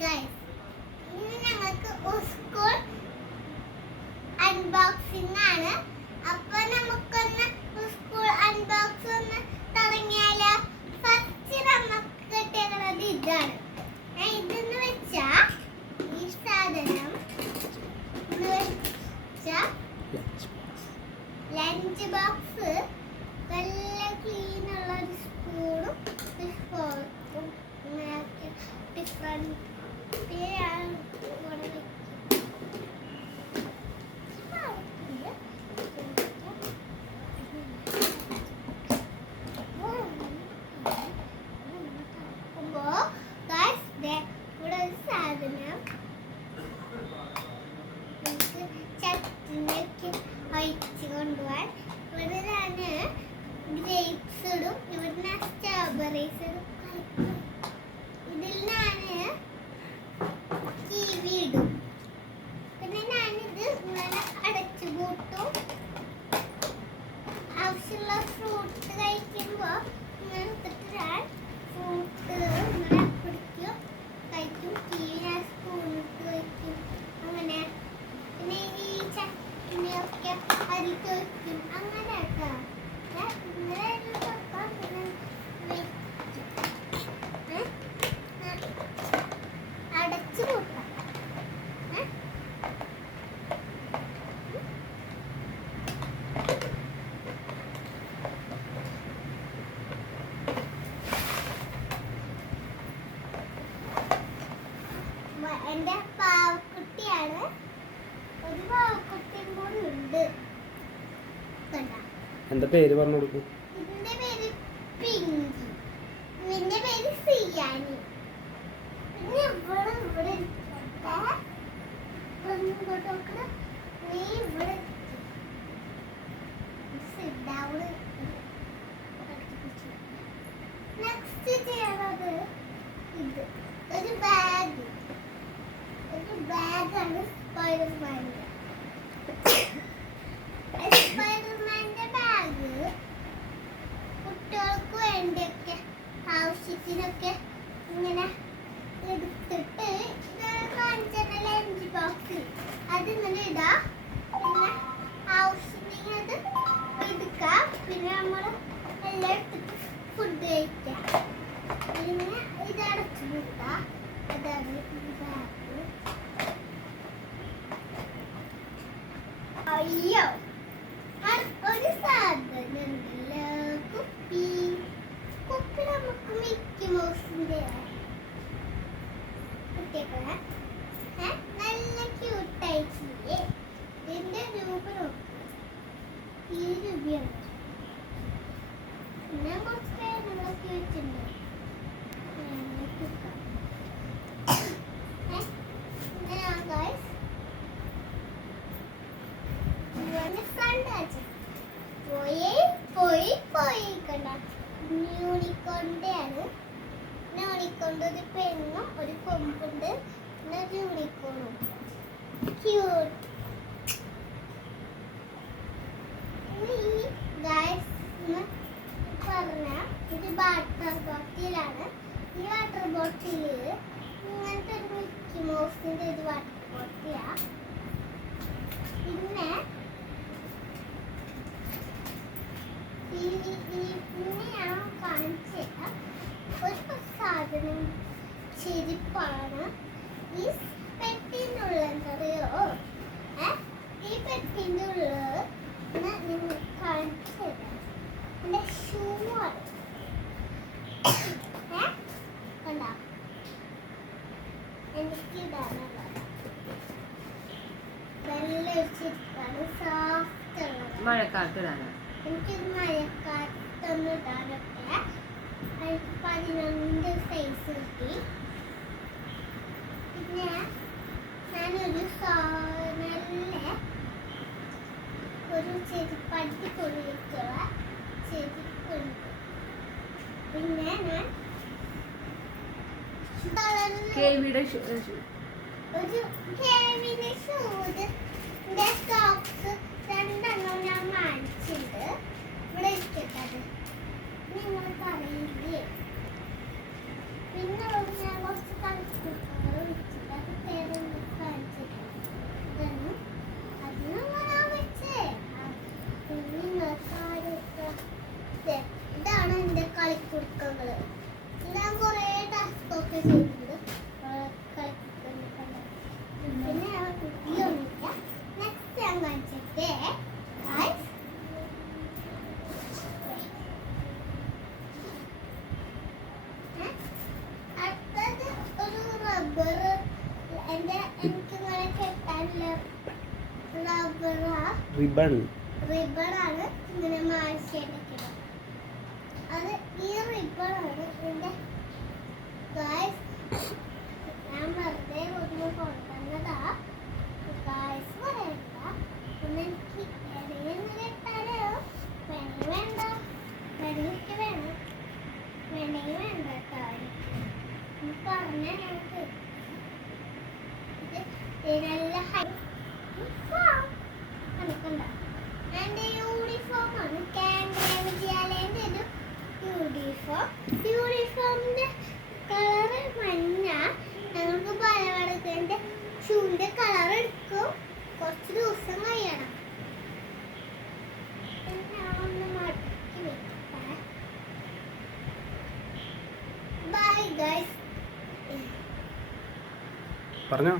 Guys, ഇന്ന് ഞങ്ങൾക്ക് school unboxing ആണ്. അപ്പൊ നമുക്കൊന്ന് സ്കൂൾ അൺബോക്സ് ഒന്ന് തുടങ്ങിയാലോ? ഫസ്റ്റ് നമുക്ക് കിട്ടിയത് ഇതാണ്. ഇതെന്ന് വെച്ചാ ഈ സാധനം ലഞ്ച് ബോക്സ്, നല്ല ക്ലീൻ ഉള്ള ഒരു സ്പൂണും ഫോർക്കും ഡിഫറെന്റ് സാധനം ചട്ടിനൊക്കെ ഒഴിച്ച് കൊണ്ടുപോകാൻ. ഇവിടെയാണ് ഗ്രേപ്സ് ഇടും, ഇവിടുന്ന് സ്ട്രോബെറീസ് ഇടും, ഇതിൽ ഞാന് കിവി ഇടും. പിന്നെ ഞാനിത് ഇങ്ങനെ അടച്ചു പൂട്ടും. ആവശ്യമുള്ള ഫ്രൂട്ട്സ് കഴിക്കുമ്പോൾ ഇങ്ങനെ എടുത്തിട്ട് ഞാൻ ഫ്രൂട്ട് ഇങ്ങനെ പിടിക്കും, കഴിക്കും. കിവി ഞാൻ സ്പൂണിട്ട് കഴിക്കും. അങ്ങനെ പിന്നെ ഈ ചട്നിയൊക്കെ അരിക്ക് വയ്ക്കും. അങ്ങനെ കേട്ടോ അടച്ചു കൂട്ടാം. എന്റെ പാവക്കുട്ടിയാണ്. ഒരു പാവക്കുട്ടിയും കൂടി ഉണ്ട്. എന്താ പേര് പറഞ്ഞു കൊടുക്കും? ഇതിന്റെ പേര് പിങ്കി, ഇതിന്റെ പേര് സിയാനി. പിന്നെ ഇവിടെ ഇവിടെ നീ ഇവിടെ നെക്സ്റ്റ് ചെയ്യുന്നത് ഇത് ഒരു ബാഗ്. ഒരു ബാഗാണ് സ്പൈഡർമാൻ്റെ. സ്പൈഡർമാൻ്റെ ബാഗ് കുട്ടികൾക്ക് വേണ്ടിയൊക്കെ ആവശ്യത്തിനൊക്കെ ഇങ്ങനെ എടുത്തിട്ട് കാണിച്ചാൽ ലഞ്ച് ബോക്സ് അതിങ്ങനെ ഇടാം. പിന്നെ ആവശ്യത്തിന് അത് എടുക്കാം. പിന്നെ നമ്മൾ എല്ലാം എടുത്തിട്ട് ഫുഡ് കഴിക്കാം. പിന്നെ ഇത് അടച്ചു കൂട്ടാം. അതാണ് ബാഗ്. അയ്യോ, ഒരു സാധനം ഉണ്ടല്ലോ, കുപ്പി. കുപ്പി നമുക്ക് മിക്കി മൗസിന്റെ കുട്ടികളെ നല്ല ക്യൂട്ടായിട്ടില്ലേ? ഇതിന്റെ രൂപ നോക്കാം. ഈ രൂപയാണ്. പിന്നെ കുറച്ച് പേരുകളൊക്കെ വെച്ചിട്ടുണ്ട്. യൂണിക്കോണിന്റെ ആണ്. യൂണിക്കോണിന്റെ ഒരു പെണ്ണും ഒരു കൊമ്പുണ്ട്. പിന്നെ ഒരു യൂണിക്കോണും ക്യൂട്ട്. ഈ ഗൈസ് പറഞ്ഞ ഇത് വാട്ടർ ബോട്ടിലാണ്. ഈ വാട്ടർ ബോട്ടില് ഇങ്ങനത്തെ ഒരു മിക്കി മൗസിന്റെ ഒരു വാട്ടർ ബോട്ടിലാ. പിന്നെ ഞാൻ കാണിച്ചുതരാം. ഒരു സാധനം ചെരുപ്പാണ്. ഈ പെട്ടിൻ്റെ ഉള്ളിൽ എന്തറിയോ? ഈ പെട്ടിൻ്റെ ഉള്ളിൽ നിങ്ങൾ കാണിച്ചു തരാം. എൻ്റെ ഷൂ ആണ്. കണ്ടോ? എനിക്ക് ഇടാനുള്ളത് നല്ലൊരു ചെരുപ്പാണ്. സോഫ്റ്റ് ഉള്ളത്. മഴക്കാട്ടിടാനാണ്. എനിക്കിത് മഴക്കാലത്തൊന്നും ഇടാനൊക്കെ. എനിക്ക് 11 സൈസ് കിട്ടി. പിന്നെ ഞാനൊരു നല്ല ഒരു ചെരുപ്പടി പൊളിയിട്ടുള്ള ചെരുപ്പുണ്ട്. പിന്നെ ഞാൻ ഒരു കേവിന്റെ ഷൂസ് സോക്സ് രണ്ടെണ്ണം ഞാൻ വാങ്ങിച്ചിട്ടുണ്ട്. ഇവിടെ ഇരിക്കട്ടത് നിങ്ങൾ പറയില്ലേ. പിന്നെ ഞാൻ കുറച്ച് കളിച്ചിട്ടുണ്ട്. ചെയ്തിട്ടുണ്ട്. കളിക്കുന്നുണ്ട്. പിന്നെ കുട്ടിയൊന്നുമില്ല. നെക്സ്റ്റ് ഞാൻ കാണിച്ചിട്ട് അടുത്തത് ഒരു റബ്ബർ. എനിക്കിങ്ങനെ കെട്ടാനുള്ള റിബണാണ്. ഇങ്ങനെ മാറ്റിയെടുക്കുന്നത്. അത് ഈ റിബണാണ് എൻ്റെ ഗായ്സ്. ഞാൻ വെറുതെ ഒന്ന് കൊണ്ടുവന്നതാ. ഗായ്സ് പറയണ്ട. ഒന്ന് എനിക്ക് എറിയുന്ന കെട്ടാലോ വേണമെങ്കിൽ വേണ്ട, വേണമെങ്കിൽ വേണം, വേണമെങ്കിൽ വേണ്ട കേട്ടോ. പറഞ്ഞാൽ നമുക്ക് നല്ല കണ്ട എൻ്റെ യൂണിഫോമാണ്. കേന്ദ്രീയ വിദ്യാലയൻ്റെ ഒരു യൂണിഫോമിൻ്റെ കളറ് മഞ്ഞ. ഞങ്ങൾക്ക് പാലക്കാട് ഷൂവിൻ്റെ കളർ എടുക്കും. കുറച്ച് ദിവസം കഴിയണം. ഞാനൊന്ന് മടക്കി വെക്കട്ടെ. Bye guys. പറഞ്ഞോ.